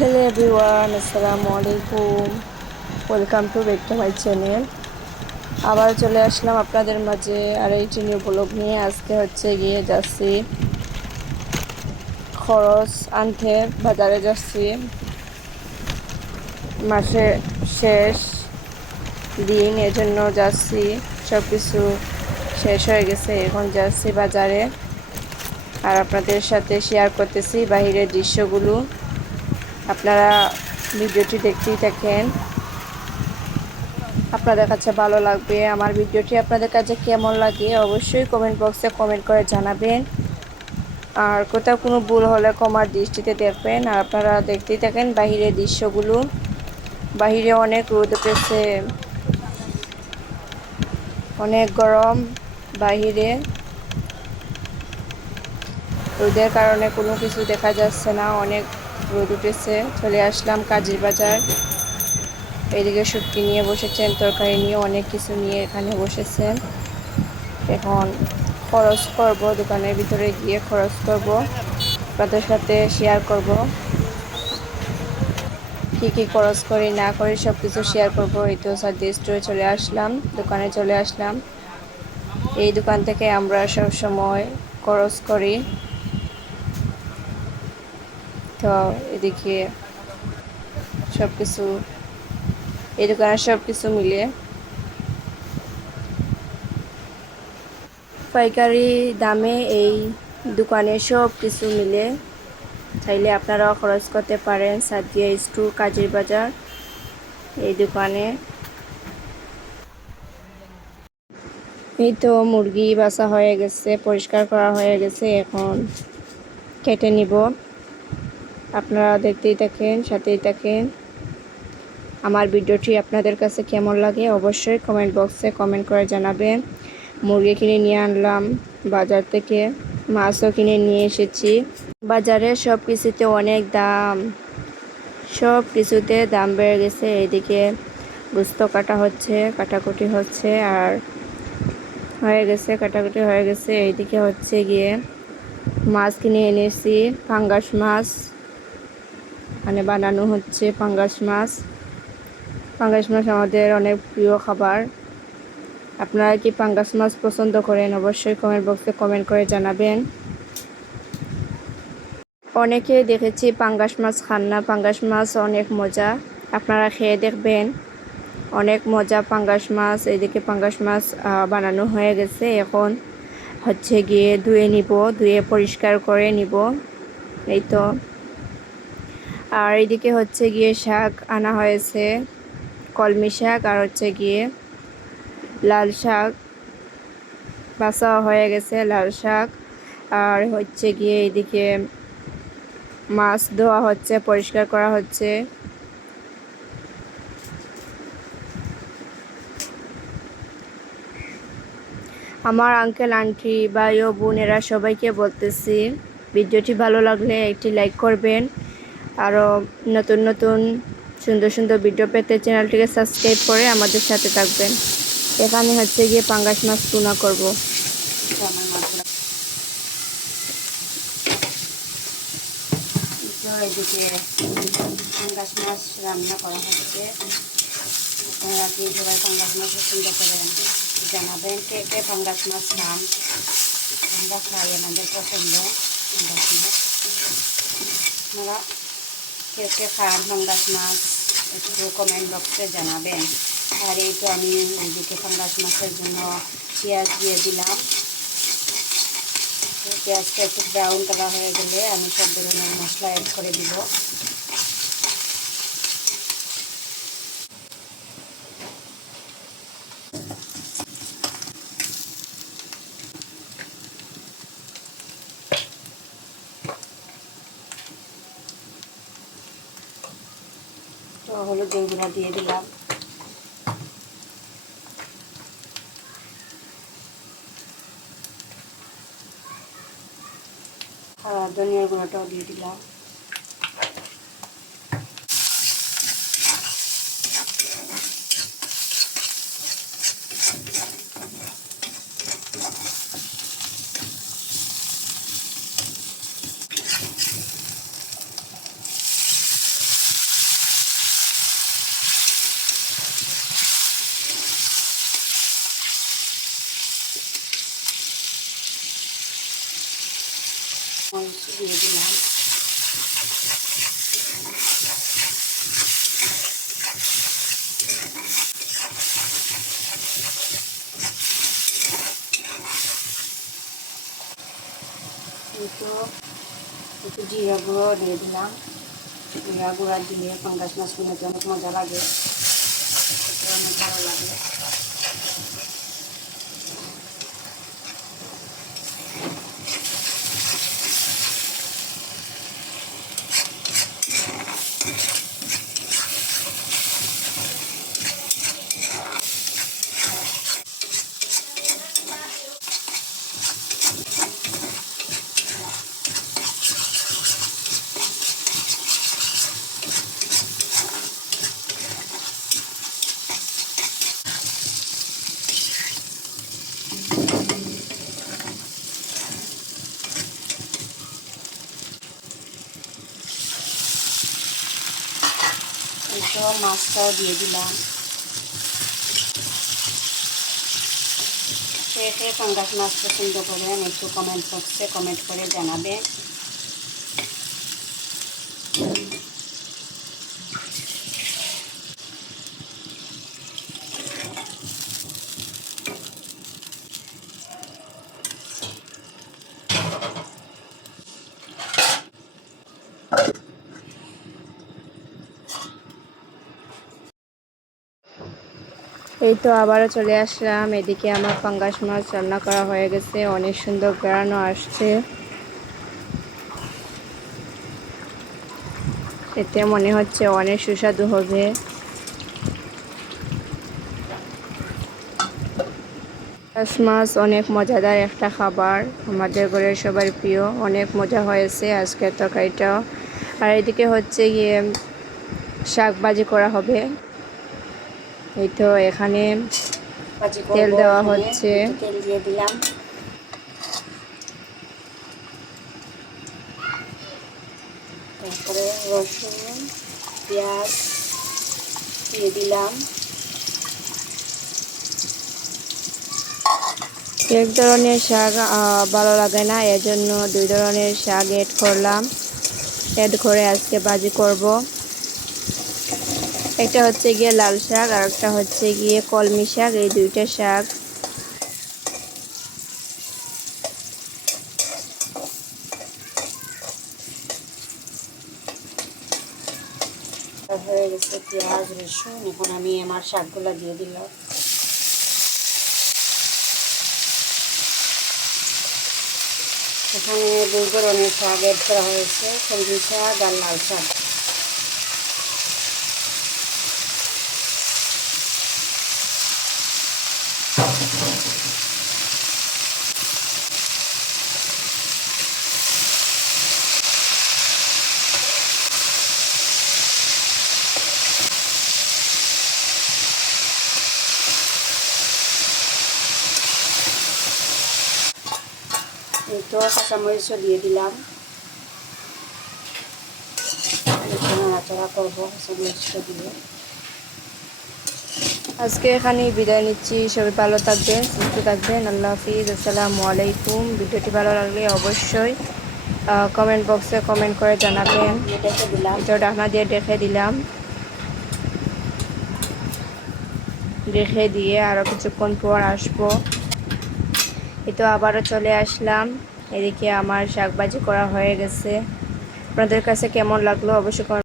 Hello everyone আসসালামু আলাইকুম welcome to back to my channel আবার চলে আসলাম আপনাদের মাঝে আর এইটি নিউ ব্লগ নিয়ে। আজকে হচ্ছে গিয়ে যাচ্ছি খরচ আনতে, বাজারে যাচ্ছি। মাসে শেষ দিন, এজন্য যাচ্ছি। সব কিছু শেষ হয়ে গেছে, এখন যাচ্ছি বাজারে। আর আপনাদের সাথে শেয়ার করতেছি বাহিরের দৃশ্যগুলো। আপনারা ভিডিওটি দেখতেই থাকেন। আপনাদের কাছে ভালো লাগবে, আমার ভিডিওটি আপনাদের কাছে কেমন লাগে অবশ্যই কমেন্ট বক্সে কমেন্ট করে জানাবেন। আর কোথাও কোনো ভুল হলে কমার দৃষ্টিতে দেখবেন। আর আপনারা দেখতেই থাকেন বাহিরের দৃশ্যগুলো। বাহিরে অনেক রোদ উঠেছে, অনেক গরম বাহিরে। রোদের কারণে কোনো কিছু দেখা যাচ্ছে না, অনেক রোদ উঠেছে, চলে আসলাম কাজীর বাজার। এদিকে শুটকি নিয়ে বসেছেন, তরকারি নিয়ে অনেক কিছু নিয়ে এখানে বসেছেন। এখন খরচ করব, দোকানের ভিতরে গিয়ে খরচ করব, আপনাদের সাথে শেয়ার করব। কি কি খরচ করি, না করি সব কিছু শেয়ার করব। এই তো সার্দি স্টোরে চলে আসলাম, দোকানে চলে আসলাম। এই দোকান থেকে আমরা সব সময় খরচ করি। তো এদিকে সব কিছু এই দোকানে সব কিছু মিলে পাইকারি দামে এই দোকানে সব কিছু মিলে চাইলে আপনারাও খরচ করতে পারেন সাদিয়া স্টোর কাজের বাজার, এই দোকানে। এই তো মুরগি বাসা হয়ে গেছে, পরিষ্কার করা হয়ে গেছে, এখন কেটে নিব। আপনারা দেখতেই থাকেন, সাথেই থাকেন। আমার ভিডিওটি আপনাদের কাছে কেমন লাগে অবশ্যই কমেন্ট বক্সে কমেন্ট করে জানাবেন। মুরগি কিনে নিয়ে আনলাম, বাজার থেকে মাছও কিনে নিয়ে এসেছি। বাজারে সব কিছুতে অনেক দাম। সব কিছুতে দাম বেড়ে গেছে, এদিকে গুস্ত কাটা হচ্ছে, কাটাকুটি হচ্ছে আর হয়ে গেছে, কাটাকুটি হয়ে গেছে। এইদিকে হচ্ছে গিয়ে মাছ কিনে এনেছি, ফাঙ্গাস মাছ। মানে বানানো হচ্ছে পাঙ্গাস মাছ। পাঙ্গাস মাছ আমাদের অনেক প্রিয় খাবার। আপনারা কি পাঙ্গাস মাছ পছন্দ করেন, অবশ্যই কমেন্ট বক্সে কমেন্ট করে জানাবেন। অনেকে দেখেছি পাঙ্গাস মাছ খান না, পাঙ্গাস মাছ অনেক মজা। আপনারা খেয়ে দেখবেন। অনেক মজা পাঙ্গাস মাছ, এদিকে পাঙ্গাস মাছ বানানো হয়ে গেছে। এখন হচ্ছে গিয়ে ধুয়ে নিব, ধুয়ে পরিষ্কার করে নিব। এই তো। আর এদিকে হচ্ছে গিয়ে শাক আনা হয়েছে, কলমি শাক আর হচ্ছে গিয়ে লাল শাক। বাসা হয়ে গেছে লাল শাক। আর হচ্ছে গিয়ে এদিকে মাছ ধোয়া হচ্ছে, পরিষ্কার করা হচ্ছে। আমার আঙ্কেল আন্টি ভাই ও বোনেরা সবাইকে বলতেছি, ভিডিওটি ভালো লাগলে একটি লাইক করবেন। আরও নতুন নতুন সুন্দর সুন্দর ভিডিও পেতে চ্যানেলটিকে সাবস্ক্রাইব করে আমাদের সাথে থাকবেন। এখানে হচ্ছে গিয়ে পাঙ্গাস মাছ টুনা করব। এদিকে পাঙ্গাস মাছ রান্না করা হচ্ছে। আপনারা কি সবাই পাঙ্গাস মাছ পছন্দ করেন? জানাবেন কে কে পাঙ্গাস মাছ খান। আমরা খাই, আমাদের পছন্দ পাঙ্গাস মাছ। আপনারা কে কে ফাঙ্গাস মাছ, একটু কমেন্ট বক্সে জানাবেন। আর এই তো আমি এদিকে ফাঙ্গাস মাছের জন্য পেঁয়াজ দিয়ে দিলাম। পেঁয়াজটা একটু ব্রাউন কালার হয়ে গেলে আমি সব ধরনের মশলা অ্যাড করে দিব তো হলুদ গুঁড়া দিয়ে দিলাম। ধনিয়ার গুঁড়োটাও দিয়ে দিলাম। দিলাম। তো একটু জিরা গুঁড়ো দিয়ে দিলাম। জিরা গুঁড়া দিয়ে পাঙ্গাস মাছগুলো অনেক মজা লাগে। অনেক ভালো লাগে। মাছটাও দিয়ে দিলাম। কে কে পাঙ্গাস মাছ পছন্দ করেন একটু কমেন্ট বক্সে কমেন্ট করে জানাবেন। এই তো আবারও চলে আসলাম। এদিকে আমার পাঙ্গাস মাছ রান্না করা হয়ে গেছে। অনেক সুন্দর বেড়ানো আসছে। এতে মনে হচ্ছে অনেক সুস্বাদু হবে। পাঙ্গাস মাছ অনেক মজাদার একটা খাবার। আমাদের ঘরের সবার প্রিয়। অনেক মজা হয়েছে আজকের তরকারিটাও। আর এদিকে হচ্ছে গিয়ে শাক ভাজি করা হবে। এই তো এখানে তেল দেওয়া হচ্ছে। তেল দিয়ে দিলাম। তারপরে রসুন পেঁয়াজ দিয়ে দিলাম। এক ধরনের শাক ভালো লাগে না এজন্য দুই ধরনের শাক এড করলাম। এড করে আজকে ভাজি করব। একটা হচ্ছে গিয়ে লাল শাক, আর একটা হচ্ছে গিয়ে কলমি শাক, এই দুইটা শাক। হয়ে গেছে পেঁয়াজ, রসুন, এখন আমি আমার শাকগুলো দিয়ে দিলাম। এখানে দুই ধরনের শাক এড করা হয়েছে, সবজি শাক আর লাল শাক। তো কাঁচামরিচও দিয়ে দিলাম। নাড়াচাড়া করব কাঁচামরিচটা দিয়ে। আজকে এখানেই বিদায় নিচ্ছি। সবাই ভালো থাকবেন, সুস্থ থাকবেন। আল্লাহ হাফিজ। আসসালামু আলাইকুম। ভিডিওটি ভালো লাগলে অবশ্যই কমেন্ট বক্সে কমেন্ট করে জানাবেন। দেখে ডাকনা দিয়ে রেখে দিলাম। রেখে দিয়ে আরও কিছুক্ষণ পর আসব। এই তো আবারও চলে আসলাম। এদিকে আমার শাকবাজি করা হয়ে গেছে। আপনাদের কাছে কেমন লাগল অবশ্যই